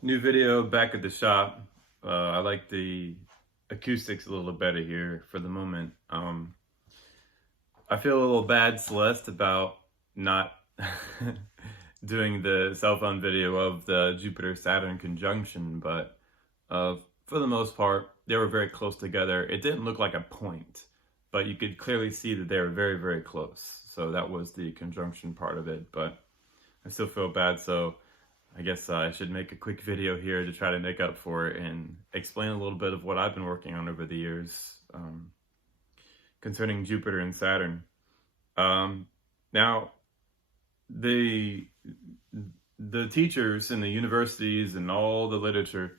New video back at the shop. I like the acoustics a little better here for the moment. I feel a little bad, Celeste, about not doing the cell phone video of the Jupiter-Saturn conjunction, but uh, for the most part, they were very close together. It didn't look like a point, but you could clearly see that they were very, very close. So that was the conjunction part of it, but I still feel bad, so I guess I should make a quick video here to try to make up for it and explain a little bit of what I've been working on over the years concerning Jupiter and Saturn. Now, the teachers in the universities and all the literature,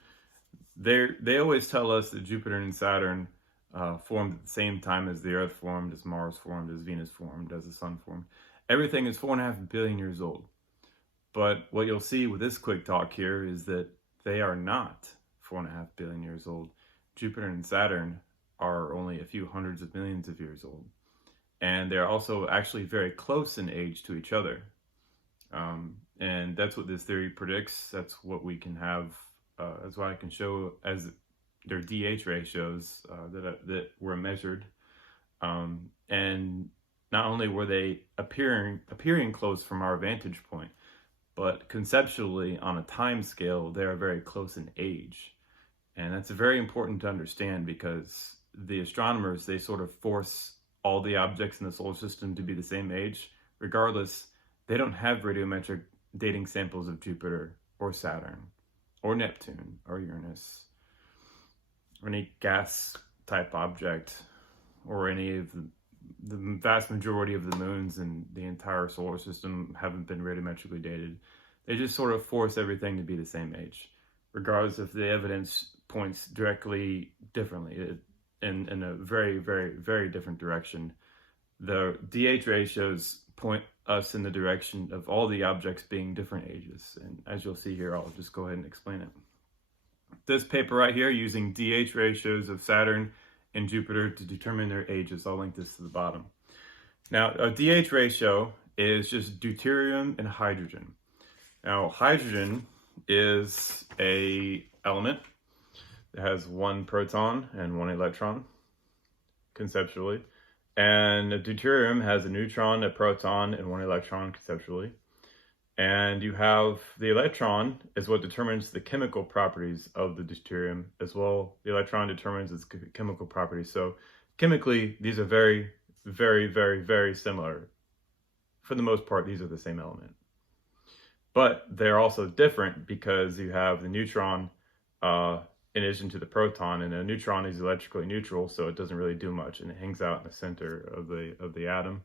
they always tell us that Jupiter and Saturn formed at the same time as the Earth formed, as Mars formed, as Venus formed, as the Sun formed. Everything is 4.5 billion years old. But what you'll see with this quick talk here is that they are not 4.5 billion years old. Jupiter and Saturn are only a few hundreds of millions of years old. And they're also actually very close in age to each other. And that's what this theory predicts. That's what we can have, that's why I can show as their DH ratios that were measured. And not only were they appearing close from our vantage point, but conceptually, on a time scale, they are very close in age. And that's very important to understand because the astronomers, they sort of force all the objects in the solar system to be the same age. Regardless, they don't have radiometric dating samples of Jupiter or Saturn or Neptune or Uranus or any gas type object or any of the vast majority of the moons in the entire solar system haven't been radiometrically dated. They just sort of force everything to be the same age, regardless if the evidence points directly differently in a very, very, very different direction. The DH ratios point us in the direction of all the objects being different ages. And as you'll see here, I'll just go ahead and explain it. This paper right here, using DH ratios of Saturn and Jupiter to determine their ages. I'll link this to the bottom. Now, a DH ratio is just deuterium and hydrogen. Now, hydrogen is a element that has one proton and one electron, conceptually. And deuterium has a neutron, a proton, and one electron, conceptually. And you have the electron is what determines the chemical properties of the deuterium as well. The electron determines its chemical properties. So chemically, these are very, very, very, very similar. For the most part, these are the same element. But they're also different because you have the neutron in addition to the proton, and a neutron is electrically neutral, so it doesn't really do much, and it hangs out in the center of the atom.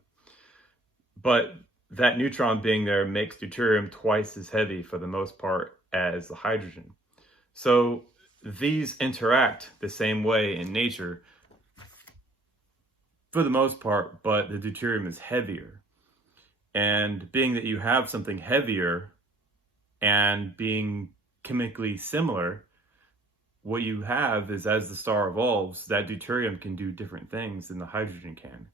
But that neutron being there makes deuterium twice as heavy for the most part as the hydrogen. So these interact the same way in nature for the most part, but the deuterium is heavier. And being that you have something heavier and being chemically similar, what you have is, as the star evolves, that deuterium can do different things than the hydrogen can.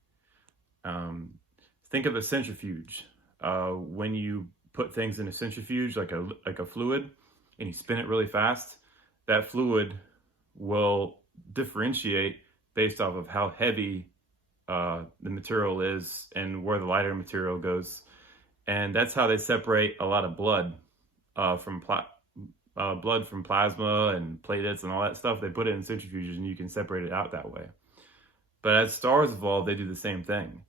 Think of a centrifuge. When you put things in a centrifuge, like a fluid, and you spin it really fast, that fluid will differentiate based off of how heavy the material is and where the lighter material goes. And that's how they separate a lot of blood from plasma and platelets and all that stuff. They put it in centrifuges and you can separate it out that way. But as stars evolve, they do the same thing.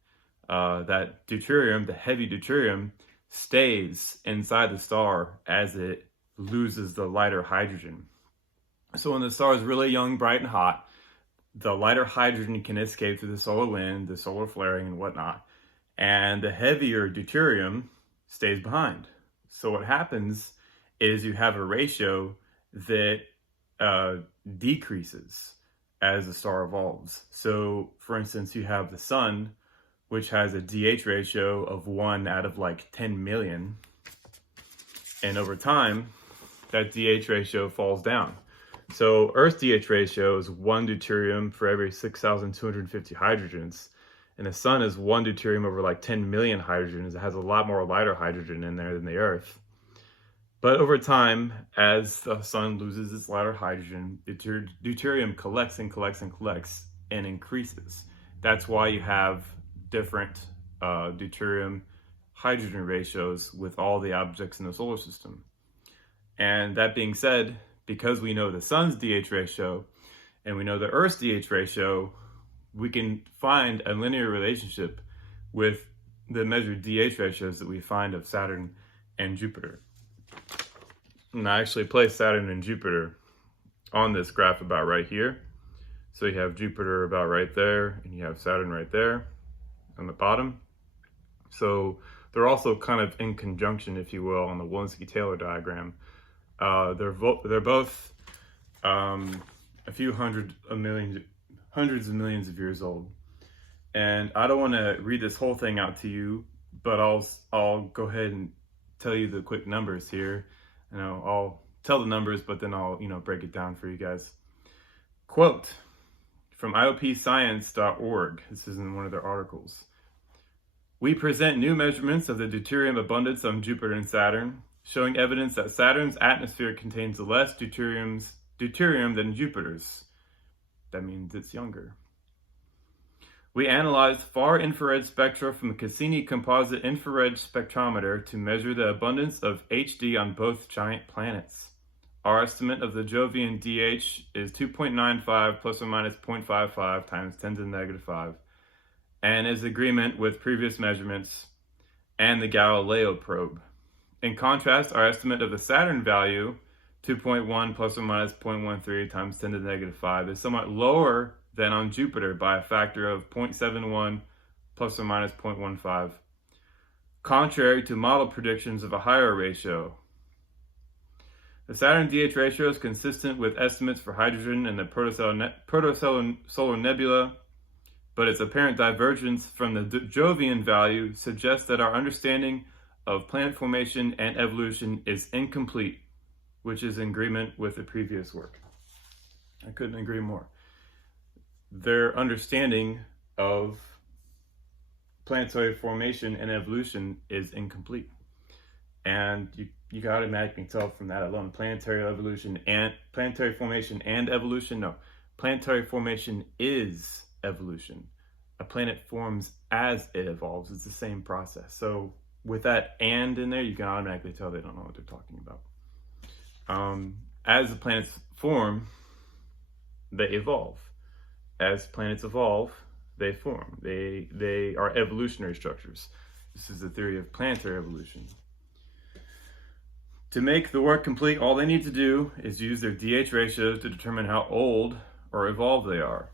That deuterium, the heavy deuterium, stays inside the star as it loses the lighter hydrogen. So when the star is really young, bright, and hot, the lighter hydrogen can escape through the solar wind, the solar flaring, and whatnot. And the heavier deuterium stays behind. So what happens is you have a ratio that decreases as the star evolves. So, for instance, you have the sun, which has a DH ratio of 1 out of like 10 million. And over time, that DH ratio falls down. So Earth's DH ratio is 1 deuterium for every 6,250 hydrogens. And the sun is 1 deuterium over like 10 million hydrogens. It has a lot more lighter hydrogen in there than the Earth. But over time, as the sun loses its lighter hydrogen, deuterium collects and collects and collects and increases. That's why you have different deuterium hydrogen ratios with all the objects in the solar system. And that being said, because we know the sun's DH ratio and we know the Earth's DH ratio, we can find a linear relationship with the measured DH ratios that we find of Saturn and Jupiter. And I actually placed Saturn and Jupiter on this graph about right here. So you have Jupiter about right there, and you have Saturn right there on the bottom. So they're also kind of in conjunction, if you will, on the Walensky-Taylor diagram. They're both a few hundreds of millions of years old. And I don't want to read this whole thing out to you, but I'll go ahead and tell you the quick numbers here. I'll tell the numbers, but then I'll break it down for you guys. Quote from iopscience.org. This is in one of their articles. We present new measurements of the deuterium abundance on Jupiter and Saturn, showing evidence that Saturn's atmosphere contains less deuterium than Jupiter's. That means it's younger. We analyzed far-infrared spectra from the Cassini Composite Infrared Spectrometer to measure the abundance of HD on both giant planets. Our estimate of the Jovian DH is 2.95 plus or minus 0.55 times 10 to the negative 5, and is agreement with previous measurements and the Galileo probe. In contrast, our estimate of the Saturn value, 2.1 plus or minus 0.13 times 10 to the negative 5, is somewhat lower than on Jupiter by a factor of 0.71 plus or minus 0.15, contrary to model predictions of a higher ratio. The Saturn DH ratio is consistent with estimates for hydrogen in the protosolar nebula, but its apparent divergence from the Jovian value suggests that our understanding of planet formation and evolution is incomplete, which is in agreement with the previous work. I couldn't agree more. Their understanding of planetary formation and evolution is incomplete. And you can automatically tell from that alone. Planetary formation and evolution, no. Planetary formation is evolution. A planet forms as it evolves. It's the same process. So with that "and" in there, you can automatically tell they don't know what they're talking about. As the planets form, they evolve. As planets evolve, they form. They are evolutionary structures. This is the theory of planetary evolution. To make the work complete, all they need to do is use their DH ratios to determine how old or evolved they are.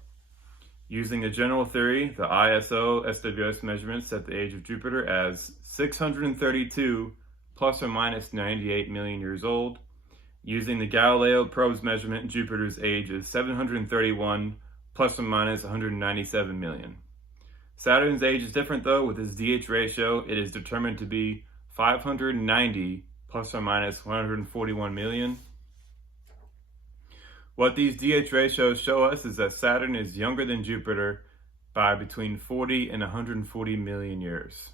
Using a general theory, the ISO SWS measurement set the age of Jupiter as 632 plus or minus 98 million years old. Using the Galileo probe's measurement, Jupiter's age is 731 plus or minus 197 million. Saturn's age is different though. With its DH ratio, it is determined to be 590 plus or minus 141 million. What these DH ratios show us is that Saturn is younger than Jupiter by between 40 and 140 million years.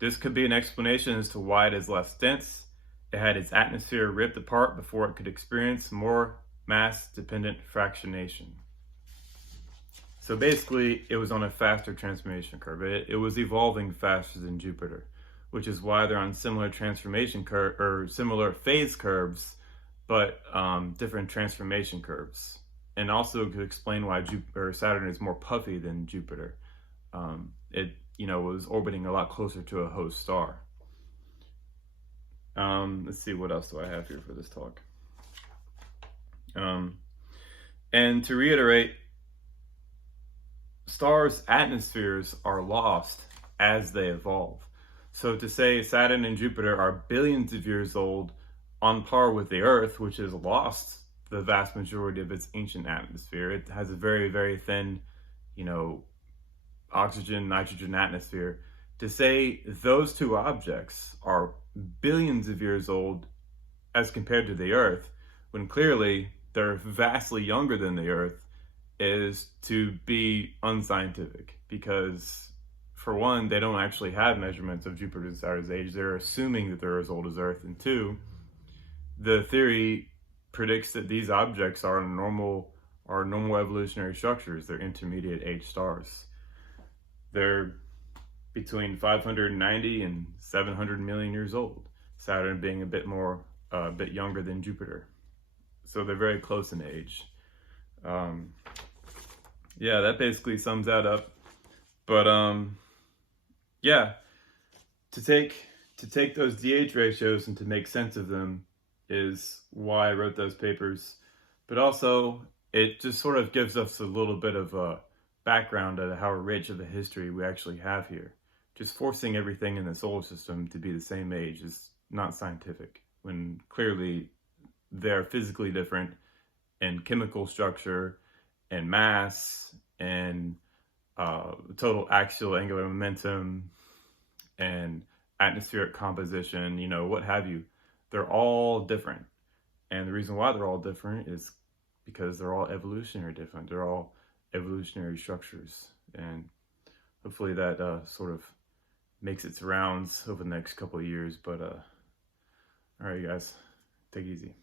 This could be an explanation as to why it is less dense. It had its atmosphere ripped apart before it could experience more mass-dependent fractionation. So basically, it was on a faster transformation curve. It was evolving faster than Jupiter, which is why they're on similar transformation curve or similar phase curves, but different transformation curves. And also could explain why Saturn is more puffy than Jupiter. It was orbiting a lot closer to a host star. Let's see, what else do I have here for this talk? And to reiterate, stars' atmospheres are lost as they evolve. So to say Saturn and Jupiter are billions of years old, on par with the Earth, which has lost the vast majority of its ancient atmosphere. It has a very, very thin, oxygen, nitrogen atmosphere. To say those two objects are billions of years old as compared to the Earth, when clearly they're vastly younger than the Earth, is to be unscientific. Because, for one, they don't actually have measurements of Jupiter and Saturn's age. They're assuming that they're as old as Earth. And two, the theory predicts that these objects are normal evolutionary structures. They're intermediate age stars. They're between 590 and 700 million years old. Saturn being a bit younger than Jupiter. So they're very close in age. Um, yeah, that basically sums that up. But yeah, to take those DH ratios and to make sense of them is why I wrote those papers. But also, it just sort of gives us a little bit of a background of how rich of a history we actually have here. Just forcing everything in the solar system to be the same age is not scientific, when clearly they're physically different in chemical structure and mass and total axial angular momentum and atmospheric composition, what have you. They're all different. And the reason why they're all different is because they're all evolutionary different. They're all evolutionary structures. And hopefully that sort of makes its rounds over the next couple of years. But all right, guys, take it easy.